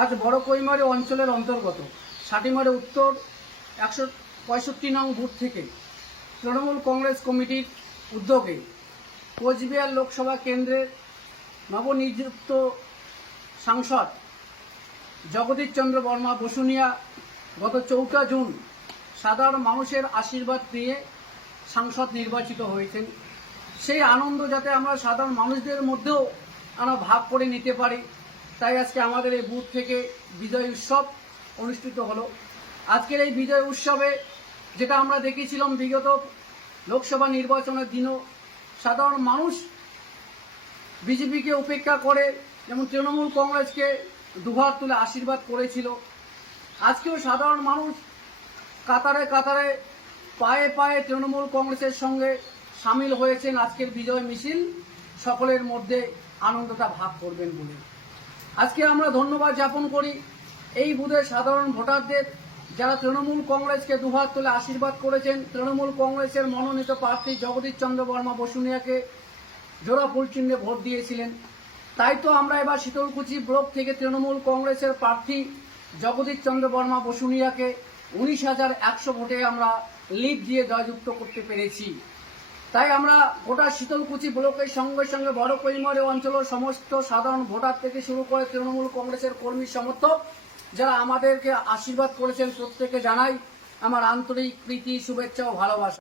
আজ বড় কৈমারি অঞ্চলের অন্তর্গত সাটিমারি উত্তর 165 নং বুথ থেকে তৃণমূল কংগ্রেস কমিটির উদ্যোগে কোচবিহার লোকসভা কেন্দ্রের নবনিযুক্ত সাংসদ জগদীশ চন্দ্র বর্মা বসুনিয়া গত 4 জুন সাধারণ মানুষের আশীর্বাদ নিয়ে সাংসদ নির্বাচিত হয়েছেন। সেই আনন্দ যাতে আমরা সাধারণ মানুষদের মধ্যেও আমরা ভাগ করে নিতে পারি, তাই আজকে আমাদের এই বুথ থেকে বিজয় উৎসব অনুষ্ঠিত হলো। আজকের এই বিজয় উৎসবে যেটা আমরা দেখেছিলাম বিগত লোকসভা নির্বাচনের দিনও সাধারণ মানুষ বিজেপিকে উপেক্ষা করে যেমন তৃণমূল কংগ্রেসকে দুহাত তুলে আশীর্বাদ করেছিল, আজকেও সাধারণ মানুষ কাতারে কাতারে পায়ে পায়ে তৃণমূল কংগ্রেসের সঙ্গে সামিল হয়েছেন। আজকের বিজয় মিছিল সকলের মধ্যে আনন্দটা ভাগ করবেন বলে আজকে আমরা ধন্যবাদ জ্ঞাপন করি এই বুথের সাধারণ ভোটারদের যারা তৃণমূল কংগ্রেসকে দুহাত তুলে আশীর্বাদ করেছেন। তৃণমূল কংগ্রেসের মনোনীত প্রার্থী জগদীশ চন্দ্র বর্মা বসুনিয়াকে জোড়া ফুল চিহ্নে ভোট দিয়েছিলেন। তাই তো আমরা এবার শীতলকুচি ব্লক থেকে তৃণমূল কংগ্রেসের প্রার্থী জগদীশ চন্দ্র বর্মা বসুনিয়াকে 19,100 ভোটে আমরা লিড দিয়ে জয়যুক্ত করতে পেরেছি। তাই আমরা গোটা শীতলকুচি ব্লকের সঙ্গে সঙ্গে বড় কৈমারি অঞ্চলের সমস্ত সাধারণ ভোটার থেকে শুরু করে তৃণমূল কংগ্রেসের কর্মী সমর্থক যারা আমাদেরকে আশীর্বাদ করেছেন প্রত্যেকে জানাই আমার আন্তরিক প্রীতি, শুভেচ্ছা ও ভালোবাসা।